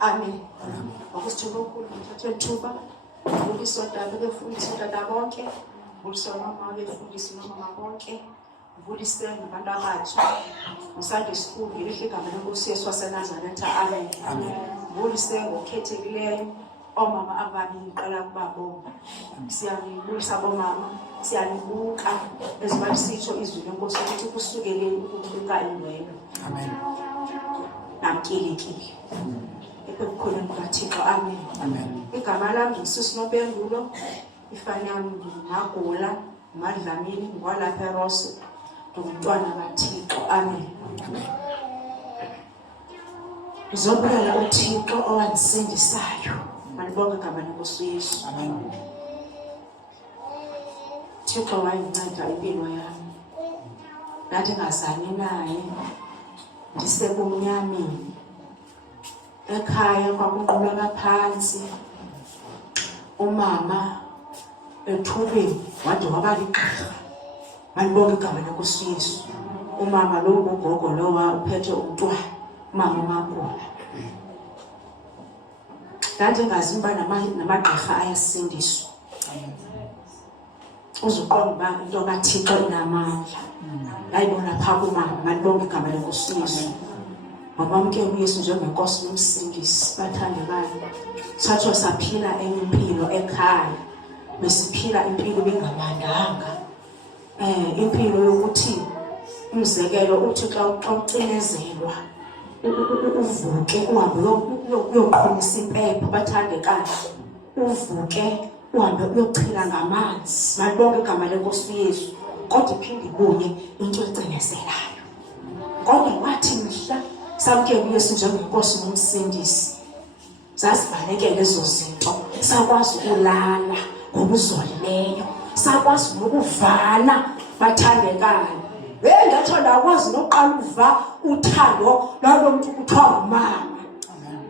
Amen. Akusithola ukhulu ngithathe ithuba ngibulisa odaba befundisa utata bonke, ngibulisa nomama befundisa nomama bonke, ngibulise nabantu abatsha uSunday school ngelihle igama lenkosi Yesu waseNazaretha. Amen. Ngibulise ngokhethekileyo omama ababili qala kubabonga. Siyabulisa bomama, siyalibuka ezibali sitsho izwi lenkosi ukuthi kusukeleni ukubuka ingwelo. Amen. Namkilikile. Ekukhona kukaThixo. Amen. Amen. Igama lami ngisuSinopendulo, ifani yami ngimagula, uMadlamini, ngwalapha eRosso, ngumntwana kaThixo. Amen. Ngizobulala uThixo owandisindisayo. Malibonke igama lenkosi Yesu. Amen. Thixo wayinceda impilo yami. Ngathi ngazani naye ndisebumnyameni. Ekhaya kwakunquleka phansi. Umama ethubeni wade waba ligqirha. Malibonke igama lenkosi Yesu. Umama lo ngugogo lo uphethe umntwana, umama uMagula. Ngathi ngazimba namagqirha ayasindiswa. Uzuqonda uba into kaThixo inamandla. Ngayibona phaa kumama. Malibonke igama lenkosi Yesu. Wamamkela uYesu njengenkosi nomsindisi. Bathandekayo, sathiwa saphila enye impilo ekhaya. Besiphila impilo bengamandanga. Impilo yokuthi umzekelo uthi xa ucinezelwa uvuke uhambe uyoqhumisa impepho. Bathandekayo, uvuke uhambe uyochila ngamanzi. Malibonke igama lenkosi Yesu. Kodwa iphinde ibuye into ecinezelayo. Kodwa wathi mhla samkela uYesu njengenkosi nomsindisi, zasibalekela lezo zinto. Sakwazi ukulala ngokuzolileyo, sakwazi nokuvala. Bathandekayo, ngathanda akwazi noqala uva uthando lalo muntu kuthiwa umama.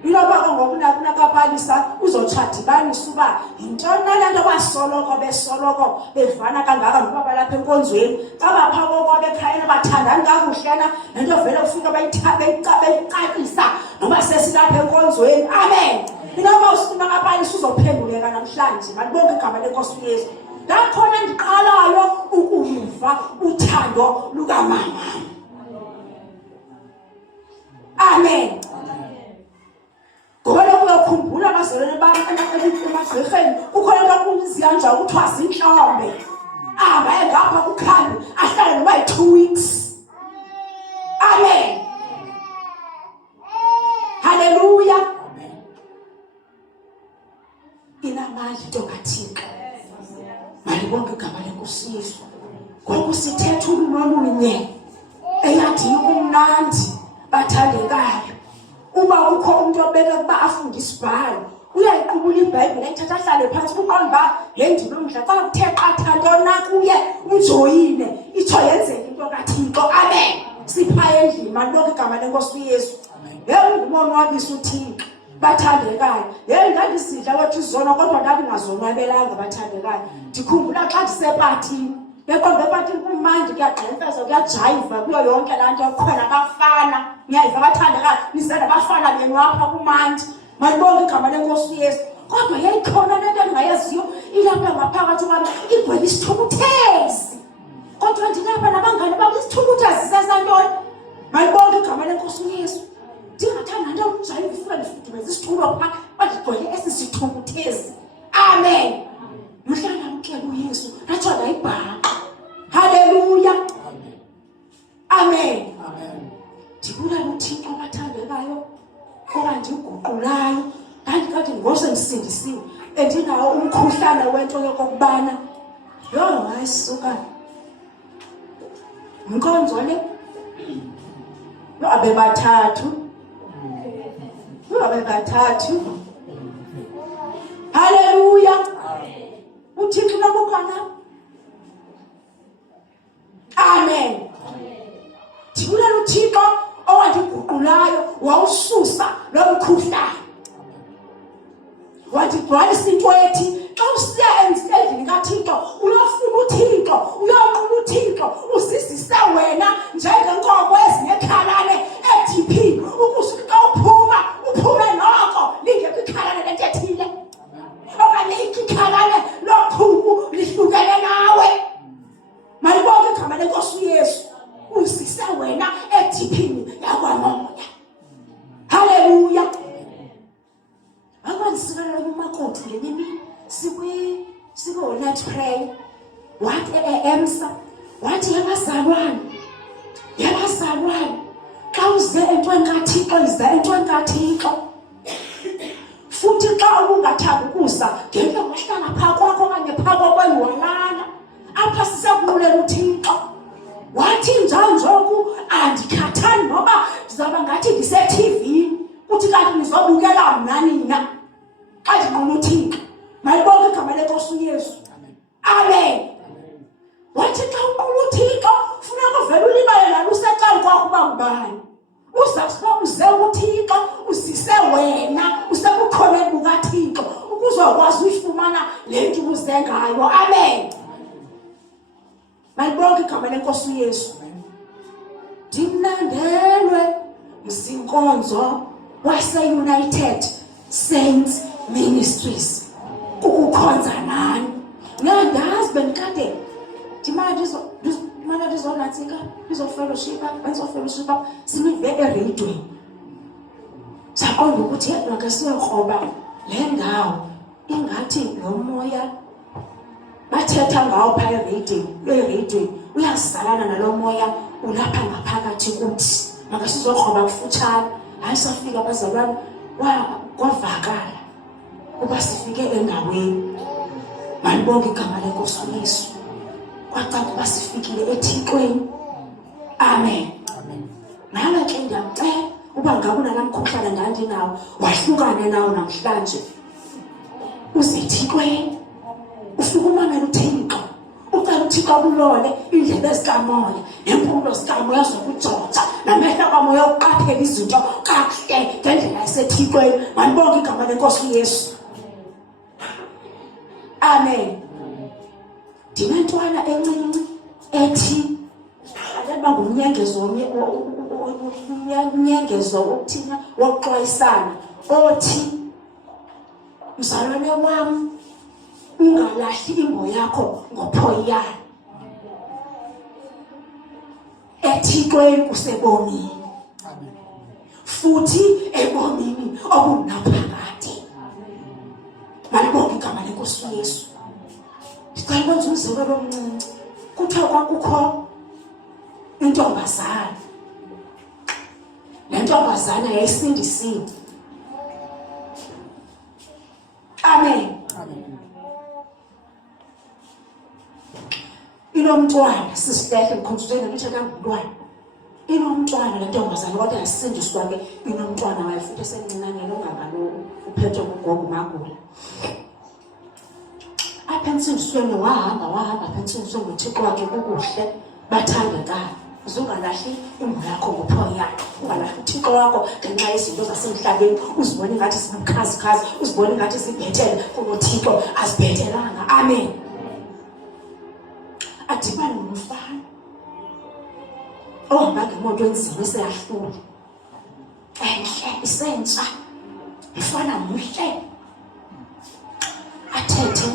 Iloba ngokunakaphalisa uzotshadibanisa uba yintona le nto basoloko besoloko bevana kangaka noba balapha enkonzweni. Xa bapha koko bekhayena bathandani kakuhlena, nento vele ufika beyicacisa noba sesilapha enkonzweni. Amen. Inoba usunakaphalisa uzophenduleka namhlanje. Malibonke igama lenkosi Yesu. Ngakhona ndiqalayo ukuva uthando lukamama. Amen. Ngoba lokukhumbula abazalwane bami emagqirheni ukhona lokuziya nje kuthiwa zinhlombe. Abaye ngapha kukhambi ahlale noba yi-2 weeks. Amen. Haleluya. Inamandla into kaThixo. Malibonke igama lenkosi Yesu. Ngoku sithetha ulunye eyathi kumnandi. Bathandekayo, uba ukho umuntu obeka kuba afunde isibhalo, uyayiqubula iBhayibhile ayithatha ahlale phansi uqonda uba le ndima omdla xa kuthe qatha ntona kuye ujoyine itsho yenzeke into kaThixo. Amen. Sipha endlini. Malibonke igama lenkosi Yesu. Ungumonwabisa uThixo. Bathandekayo, ndandisidla wethu izona kodwa ndandingazonwabelanga. Bathandekayo, ndikhumbula xa ndisepatini. Beqonda epatini kumandi, kuyagxemfeza, kuyajayiva, kuyo yonke laa nto. Khona abafana, niyayiva bathandekayo, nizenda abafana benu apha kumandi. Malibonke igama lenkosi Yesu. Kodwa yayikhona lento endingayaziyo ilapha ngaphakathi kwami, igcwele isithukuthezi. Kodwa ndilapha nabangane bam, isithukuthezi sesantoni. Malibonke igama lenkosi Yesu. Ndingathanda nto ukujayiva ifuna ndifudumeza isitulo phaa badigcwele esi sithukuthezi. Amen. Mhla ndamkela uYesu natsho ndayibhaqa. Haleluya. Amen. Ndibulala uThixo bathandekayo okandiguqulayo. Ndandikade ngose ndisindisiwe endinawo umkhuhlane wento yokokubana hayisuka inkonzo le abe bathathu. Haleluya. uThixo nokukhona. Amen. Ndibulala uThixo owandiguqulayo wawususa lo mkhuhlane. Wadigcwalisa into ethi xa usiya endlini kaThixo uyofuna uThixo, uyonqula uThixo, uzizise wena njengenkomo ezinekhalane eDP ukuze xa uphuma uphume noko entweni kaThixo iza entweni kaThixo. Futhi xa ungathanda ukuza ngeke wahlala phaa kwakho okanye phaa kokwenu walala apha sisekubulela uThixo. Wathi njanjoku andikhathali noba ndizawuba ngathi ndise-TV kuthi kanti nizobukela mna nina xa ndinqula uThixo. Malibonke igama leNkosi uYesu. Amen. Wathi xa unqula uThixo funeka uvele ulibale lalo usecala kwakho uba ngubani. Uzasuka uze uThixo usise wena usekukhoneni kukaThixo ukuze ukwazi uyifumana le nto ubuze ngayo. Amen. Malibonke igama leNkosi uYesu. Ndimnandelwe mzinkonzo wase-United Saints Ministries ukukhonza nani. Ngandazi bendikade ndimana ndizonatsika ndizofellowshipa bendizofellowshipa sinive ereyidweni. Saqonda ukuthi make siyokroba le ndawo ingathi lo moya bathetha ngawo phaa ereyidweni uyazalana nalo moya ulapha ngaphakathi kuthi. Make sizokroba kufutshane. Hayi safika bazalwane kwavakala uba sifike endaweni. Malibonke igama leNkosi uYesu. Kwacaca uba sifikile eThixweni. Amen. Nala ke ndiyacela uba ngaba unala mkhuhlane ndandinawo wahlukane nawo namhlanje. Uze eThixweni ufike umamele uThixo. Ucela uThixo abulole indlebe zikamoya nempumulo zikamoya zokujoja namehlo kamoya ukuqaphela izinto kakuhle ngendlela yaseThixweni. Malibonke igama leNkosi uYesu. Amen. Ndinentwana encinci ethi akaba ngumnyengezo ukuthina wokuxwayisana othi mzalwane wam ungalahli imbo yakho ngophoyana. eThixweni usebomini futhi ebomini obunaphakade. Malibonke igama leNkosi uYesu. Ndicela ukwenza umzekelo omncinci. Kuthiwa kwakukho intombazana. Le ntombazana yayisindisiwe. Amen. Inomntwana sisihlehla ngikhonjuzwe ngithe kangumntwana. Inomntwana le ntombazana kodwa yasindiswa ke inomntwana wayo futhi esencinane longangalo uphethwe ngugogo magula. Apha entsindisweni wahamba apha entsindisweni ngoThixo wakhe kukuhle bathandekana. Uzungalahli imbo yakho ngophoyana. Ungalahli uThixo wakho ngenxa yezinto zasemhlabeni. Uzibone ngathi zibukhazikhazi, uzibone ngathi zibhethele kunoThixo azibhethelanga. Amen. Adibane nomfana ohamba ngemoto enzima eseyahlula enhle isentsha ifana mhle. Athethe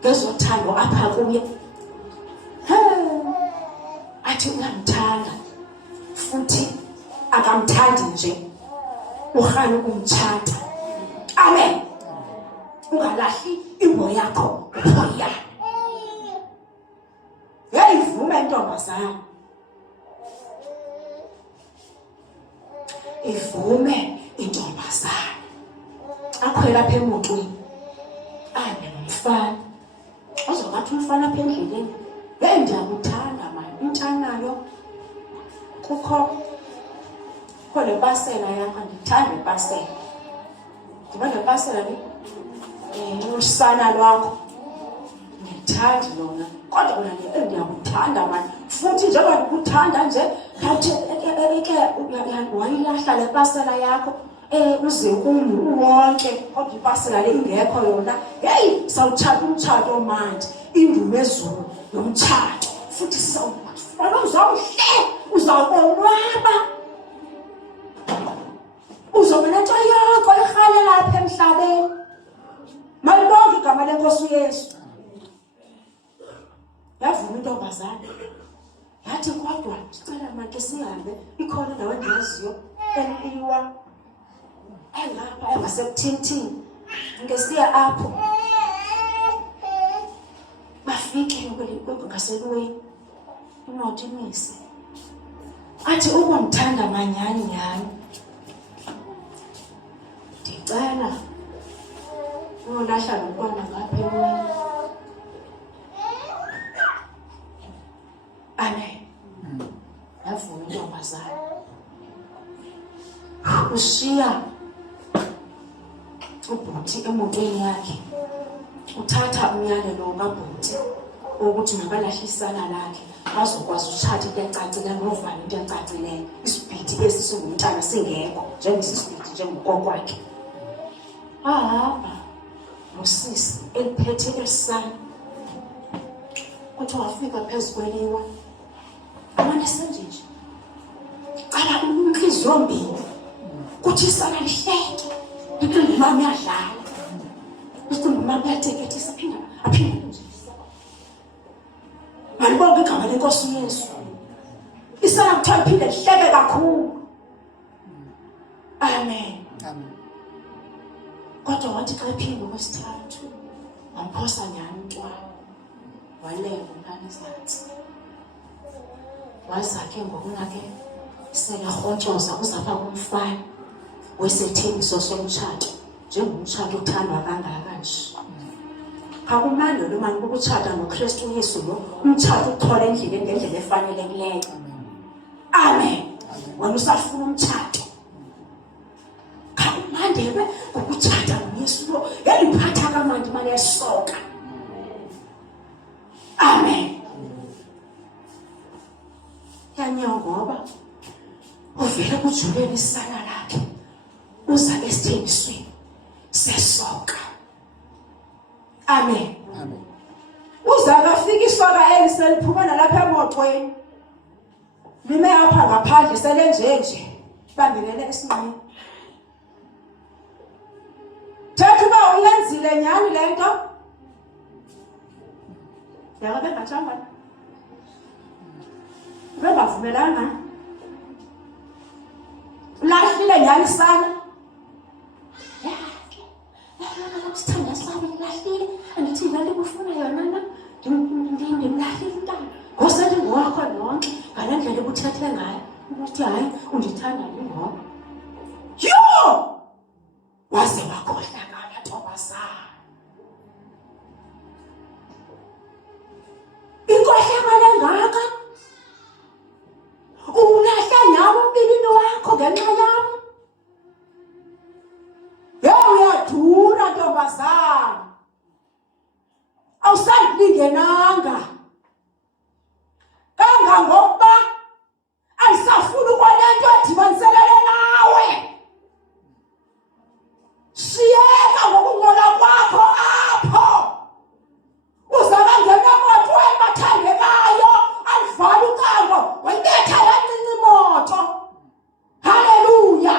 ngezothando apha kuye. Athi uyamthanda futhi akamthandi nje urhana ukumtshata. Amen. Ungalahli imbo yakho ngophoyana. Yayivume intombazana. Ivume intombazana. Akhwela apha emotweni. Ahambe nomfana. Uzobathi umfana apha endleleni. Ndiyakuthanda mani. Intanayo. Kukho le pasela yakho. Ndithanda ipasela. Ngoba le pasela usana lwakho. Ndithanda lona. Kodwa wena ndiyakuthanda mani. Futhi njengoba ndikuthanda nje ngathi wayilahla le pasela yakho uze kum wonke kodwa ipasela le ingekho yona. Hey sawuthatha umtshato omandi indumo ezulu yomtshato futhi sizawufana uzawuhle uzawukonwaba uzobe nento yakho erhalela apha emhlabeni. Malibonke igama leNkosi uYesu. Yavuma intombazana yathi kodwa sicela make sihambe ikhona indawo endiyaziyo eliwa engapha engasebuthintini ngesiya apho bafike ngaselweni imoto imise athi ukumthanda manyani nyani. Ndicela uyolahla nomntwana ngapha emini. Amen. Yavuma intombazana. Ushiya ubhuti emotweni yakhe. Uthatha umyalelo kabhuti ukuthi makalahle isana lakhe azokwazi uthatha into ecacile novalo into ecacileyo. Isibhidi esisingumntana singekho njengesibhidi njengokokwakhe. Ahamba nosisi eliphethe esana. Kuthiwa wafika phezu kweliwa. Amane senje nje. Qala inhliziyo zombili. Kuthi isana lihleke. Iqembu mama yadlala. Iqembu mama yatekethisa aphinde nje. Malibonke igama lenkosi uYesu. Isana kuthiwa iphinde lihleke kakhulu. Amen. Amen. Kodwa wathi xa iphinde okwesithathu wamphosa nyani umntwana. Walenga umntwana ezantsi. Wazakhe ngokunake selahontshoza uzapha kumfana wesethembiso somtshato njengomtshato uthandwa kangaka nje. Akumnandi lo manje ukutshata noKristu Yesu lo umtshato uthola endleleni ngendlela efanelekileyo. Amen. Wena usafuna umtshato. Akumnandi ukutshata noYesu lo eliphatha kamandi imali yasoka. Amen. Yanyangoba uvele kujuleni isana lakhe uza esithembisweni sesoka. Amen. Amen. Uza kafika isoka eliphuma nalapha emotweni. Lime apha ngaphandle sele nje bambelele esinqeni. Thatha uba uyenzile nyani lento. Yakabe ngajanga. Bebavumelana. Lahlile nyani sana. Sithanda sami lahlile andithi ngale kufuna yona na ndimlahlile intana. Ngosethi ngowakho nonke ngalendlela ubuthethe ngayo ukuthi hayi undithanda ngoko. Yo! Waze wakhohla ngala ntombazana. Inkohlakala ngaka. Ulahla nyabo umbilini wakho ngenxa yami. Uyadura ntombazana. Awusalingenanga. Kangangokuba ayisafuna ukwenento edibaniselele nawe. Shiyeka ngokungcola kwakho apho. Uzabangena emotweni bathandekayo alivala ucango wayibetha yancinci imoto. Haleluya.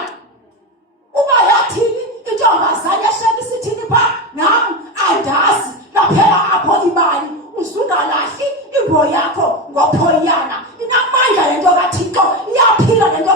Uba yathini intombazana eshebe isithini pha nami andazi laphela apho imali uzungalahli imbo yakho ngophoyana. Inamandla lento kaThixo iyaphila lento